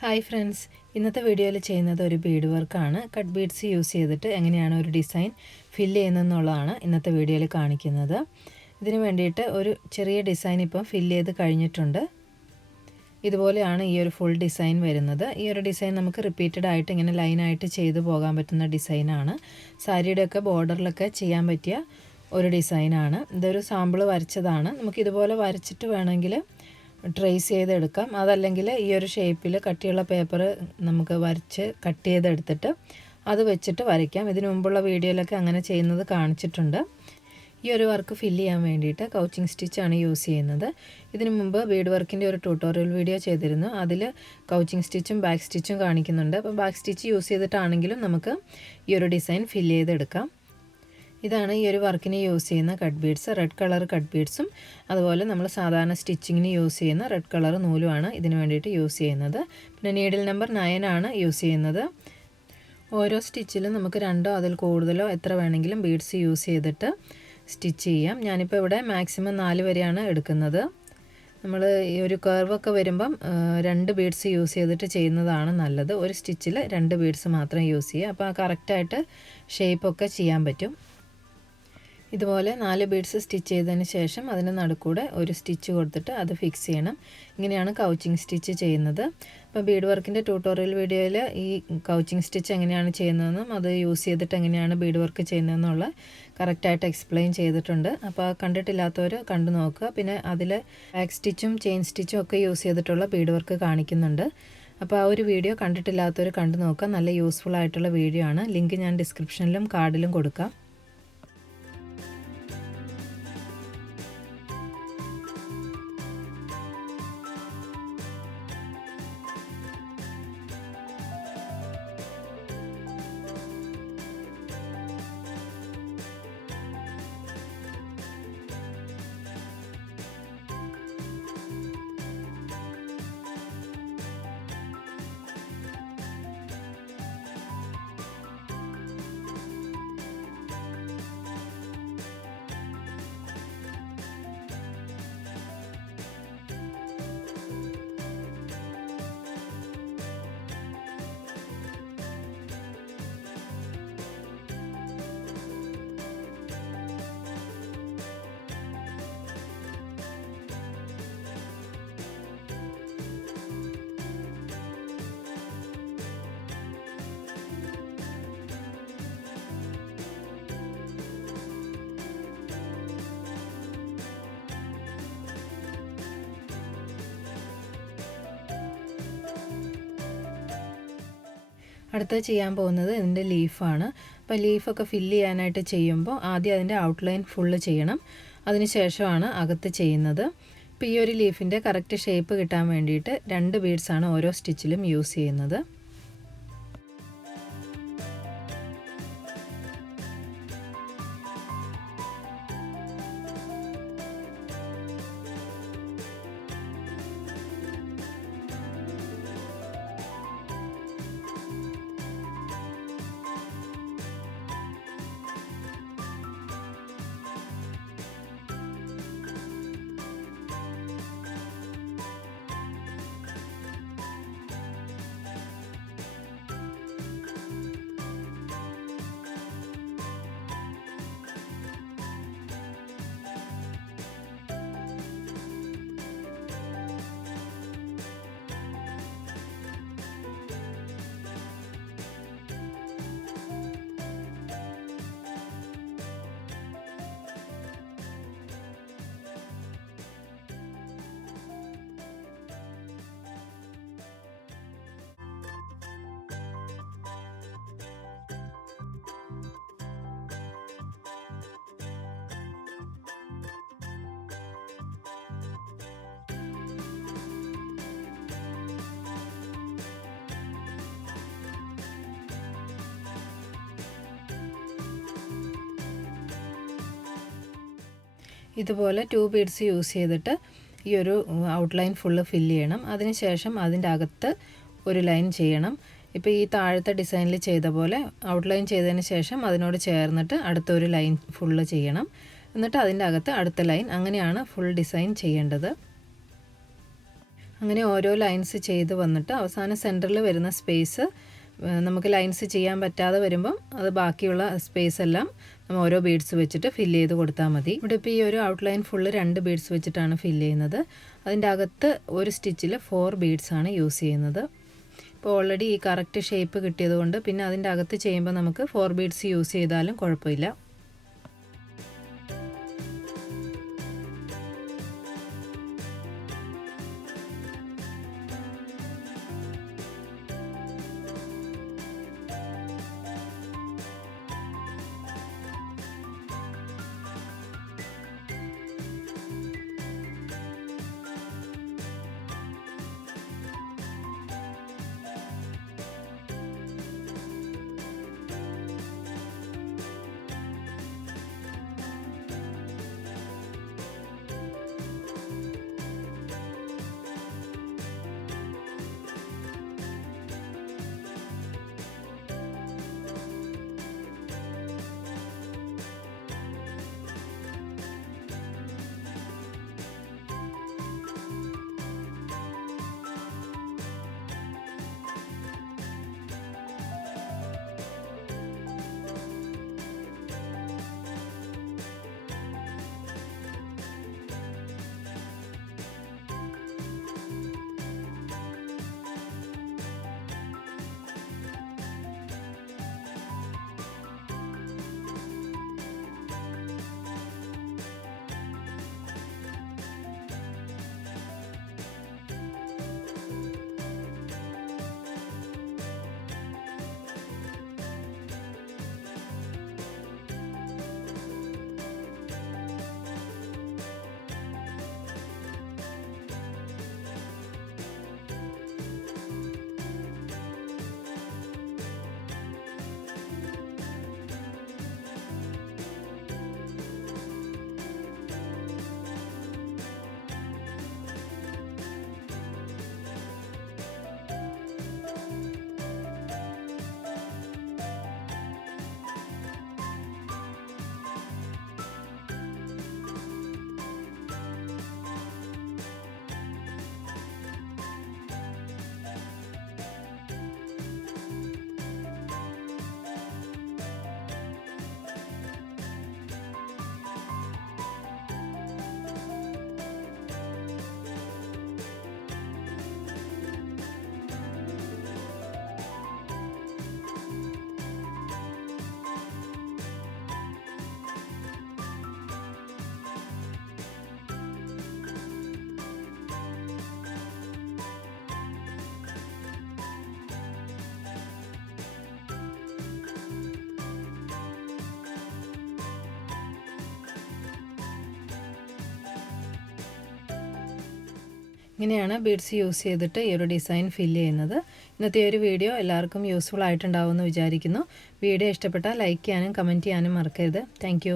Hi friends, ഇന്നത്തെ വീഡിയോയിൽ ചെയ്യുന്നത് ഒരു ബീഡ് വർക്കാണ്. കട്ട് ബീഡ്സ് യൂസ് ചെയ്തിട്ട് എങ്ങനെയാണ് ഒരു ഡിസൈൻ ഫില്ല് ചെയ്യുന്നതെന്നുള്ളതാണ് ഇന്നത്തെ വീഡിയോയിൽ കാണിക്കുന്നത്. ഇതിന് വേണ്ടിയിട്ട് ഒരു ചെറിയ ഡിസൈൻ ഇപ്പം ഫില്ല് ചെയ്ത് കഴിഞ്ഞിട്ടുണ്ട്. ഇതുപോലെയാണ് ഈ ഒരു ഫുൾ ഡിസൈൻ വരുന്നത്. ഈ ഒരു ഡിസൈൻ നമുക്ക് റിപ്പീറ്റഡ് ആയിട്ട് ഇങ്ങനെ ലൈനായിട്ട് ചെയ്തു പോകാൻ പറ്റുന്ന ഡിസൈനാണ്. സാരിയുടെയൊക്കെ ബോർഡറിലൊക്കെ ചെയ്യാൻ പറ്റിയ ഒരു ഡിസൈനാണ്. ഇതൊരു സാമ്പിൾ വരച്ചതാണ്. നമുക്ക് ഇതുപോലെ വരച്ചിട്ട് വേണമെങ്കിൽ ട്രേസ് ചെയ്തെടുക്കാം. അതല്ലെങ്കിൽ ഈ ഒരു ഷേപ്പിൽ കട്ടിയുള്ള പേപ്പർ നമുക്ക് വരച്ച് കട്ട് ചെയ്തെടുത്തിട്ട് അത് വെച്ചിട്ട് വരയ്ക്കാം. ഇതിനു മുമ്പുള്ള വീഡിയോയിലൊക്കെ അങ്ങനെ ചെയ്യുന്നത് കാണിച്ചിട്ടുണ്ട്. ഈ ഒരു വർക്ക് ഫില്ല് ചെയ്യാൻ വേണ്ടിയിട്ട് കൗച്ചിങ് സ്റ്റിച്ചാണ് യൂസ് ചെയ്യുന്നത്. ഇതിനു മുമ്പ് ബീഡ് വർക്കിൻ്റെ ഒരു ട്യൂട്ടോറിയൽ വീഡിയോ ചെയ്തിരുന്നു. അതിൽ കൗച്ചിങ് സ്റ്റിച്ചും ബാക്ക് സ്റ്റിച്ചും കാണിക്കുന്നുണ്ട്. അപ്പോൾ ബാക്ക് സ്റ്റിച്ച് യൂസ് ചെയ്തിട്ടാണെങ്കിലും നമുക്ക് ഈ ഒരു ഡിസൈൻ ഫില്ല് ചെയ്തെടുക്കാം. ഇതാണ് ഈ ഒരു വർക്കിന് യൂസ് ചെയ്യുന്ന cut beads. Red colour cut ബീഡ്സും അതുപോലെ നമ്മൾ സാധാരണ സ്റ്റിച്ചിങ്ങിന് യൂസ് ചെയ്യുന്ന റെഡ് കളർ നൂലുമാണ് ഇതിന് വേണ്ടിയിട്ട് യൂസ് ചെയ്യുന്നത്. പിന്നെ നീഡിൽ നമ്പർ 9 ആണ് യൂസ് ചെയ്യുന്നത്. ഓരോ സ്റ്റിച്ചിലും നമുക്ക് 2 അതിൽ കൂടുതലോ എത്ര വേണമെങ്കിലും ബീഡ്സ് യൂസ് ചെയ്തിട്ട് സ്റ്റിച്ച് ചെയ്യാം. ഞാനിപ്പോൾ ഇവിടെ മാക്സിമം 4 വരെയാണ് എടുക്കുന്നത്. നമ്മൾ ഈ ഒരു കർവൊക്കെ വരുമ്പം 2 ബീഡ്സ് യൂസ് ചെയ്തിട്ട് ചെയ്യുന്നതാണ് നല്ലത്. ഒരു സ്റ്റിച്ചിൽ 2 ബീഡ്സ് മാത്രം യൂസ് ചെയ്യുക. അപ്പോൾ കറക്റ്റായിട്ട് ഷേപ്പൊക്കെ ചെയ്യാൻ പറ്റും. ഇതുപോലെ 4 ബീഡ്സ് സ്റ്റിച്ച് ചെയ്തതിന് ശേഷം അതിന് നടുക്കൂടെ ഒരു സ്റ്റിച്ച് കൊടുത്തിട്ട് അത് ഫിക്സ് ചെയ്യണം. ഇങ്ങനെയാണ് കൗച്ചിങ് സ്റ്റിച്ച് ചെയ്യുന്നത്. അപ്പോൾ ബീഡ് വർക്കിൻ്റെ ട്യൂട്ടോറിയൽ വീഡിയോയിൽ ഈ കൗച്ചിങ് സ്റ്റിച്ച് എങ്ങനെയാണ് ചെയ്യുന്നതെന്നും അത് യൂസ് ചെയ്തിട്ട് എങ്ങനെയാണ് ബീഡ് വർക്ക് ചെയ്യുന്നതെന്നുള്ള കറക്റ്റായിട്ട് എക്സ്പ്ലെയിൻ ചെയ്തിട്ടുണ്ട്. അപ്പോൾ കണ്ടിട്ടില്ലാത്തവർ കണ്ടു നോക്കുക. പിന്നെ അതിൽ ബാക്ക് സ്റ്റിച്ചും ചെയിൻ സ്റ്റിച്ചും ഒക്കെ യൂസ് ചെയ്തിട്ടുള്ള ബീഡ് വർക്ക് കാണിക്കുന്നുണ്ട്. അപ്പോൾ ആ ഒരു വീഡിയോ കണ്ടിട്ടില്ലാത്തവർ കണ്ടു നോക്കുക. നല്ല യൂസ്ഫുൾ ആയിട്ടുള്ള വീഡിയോ ആണ്. ലിങ്ക് ഞാൻ ഡിസ്ക്രിപ്ഷനിലും കാർഡിലും കൊടുക്കാം. അടുത്ത ചെയ്യാൻ പോകുന്നത് ഇതിൻ്റെ ലീഫാണ്. അപ്പോൾ ലീഫൊക്കെ ഫില്ല് ചെയ്യാനായിട്ട് ചെയ്യുമ്പോൾ ആദ്യം അതിൻ്റെ ഔട്ട്ലൈൻ ഫുള്ള് ചെയ്യണം. അതിന് ശേഷമാണ് അകത്ത് ചെയ്യുന്നത്. ഇപ്പോൾ ഈ ഒരു ലീഫിൻ്റെ കറക്റ്റ് ഷേപ്പ് കിട്ടാൻ വേണ്ടിയിട്ട് 2 ബീഡ്സാണ് ഓരോ സ്റ്റിച്ചിലും യൂസ് ചെയ്യുന്നത്. ഇതുപോലെ 2 ബീഡ്സ് യൂസ് ചെയ്തിട്ട് ഈ ഒരു ഔട്ട്ലൈൻ ഫുള്ള് ഫില്ല് ചെയ്യണം. അതിനുശേഷം അതിൻ്റെ അകത്ത് ഒരു ലൈൻ ചെയ്യണം. ഇപ്പോൾ ഈ താഴത്തെ ഡിസൈനിൽ ചെയ്ത പോലെ ഔട്ട്ലൈൻ ചെയ്തതിന് ശേഷം അതിനോട് ചേർന്നിട്ട് അടുത്തൊരു ലൈൻ ഫുള്ള് ചെയ്യണം. എന്നിട്ട് അതിൻ്റെ അകത്ത് അടുത്ത ലൈൻ, അങ്ങനെയാണ് ഫുൾ ഡിസൈൻ ചെയ്യേണ്ടത്. അങ്ങനെ ഓരോ ലൈൻസ് ചെയ്ത് വന്നിട്ട് അവസാനം സെൻറ്ററിൽ വരുന്ന സ്പേസ് നമുക്ക് ലൈൻസ് ചെയ്യാൻ പറ്റാതെ വരുമ്പം അത് ബാക്കിയുള്ള സ്പേസ് എല്ലാം നമ്മൾ ഓരോ ബീഡ്സ് വെച്ചിട്ട് ഫില്ല് ചെയ്ത് കൊടുത്താൽ മതി. ഇവിടെ ഇപ്പോൾ ഈ ഒരു ഔട്ട്ലൈൻ ഫുള്ള് 2 ബീഡ്സ് വെച്ചിട്ടാണ് ഫില്ല് ചെയ്യുന്നത്. അതിൻ്റെ അകത്ത് ഒരു സ്റ്റിച്ചിൽ 4 ബീഡ്സ് ആണ് യൂസ് ചെയ്യുന്നത്. ഇപ്പോൾ ഓൾറെഡി ഈ കറക്റ്റ് ഷേപ്പ് കിട്ടിയതുകൊണ്ട് പിന്നെ അതിൻ്റെ അകത്ത് ചെയ്യുമ്പോൾ നമുക്ക് 4 ബീഡ്സ് യൂസ് ചെയ്താലും കുഴപ്പമില്ല. ഇങ്ങനെയാണ് ബീഡ്സ് യൂസ് ചെയ്തിട്ട് ഈ ഒരു ഡിസൈൻ ഫില്ല് ചെയ്യുന്നത്. ഇന്നത്തെ ഒരു വീഡിയോ എല്ലാവർക്കും യൂസ്ഫുൾ ആയിട്ടുണ്ടാവുമെന്ന് വിചാരിക്കുന്നു. വീഡിയോ ഇഷ്ടപ്പെട്ടാൽ ലൈക്ക് ചെയ്യാനും കമൻറ്റ് ചെയ്യാനും മറക്കരുത്. താങ്ക്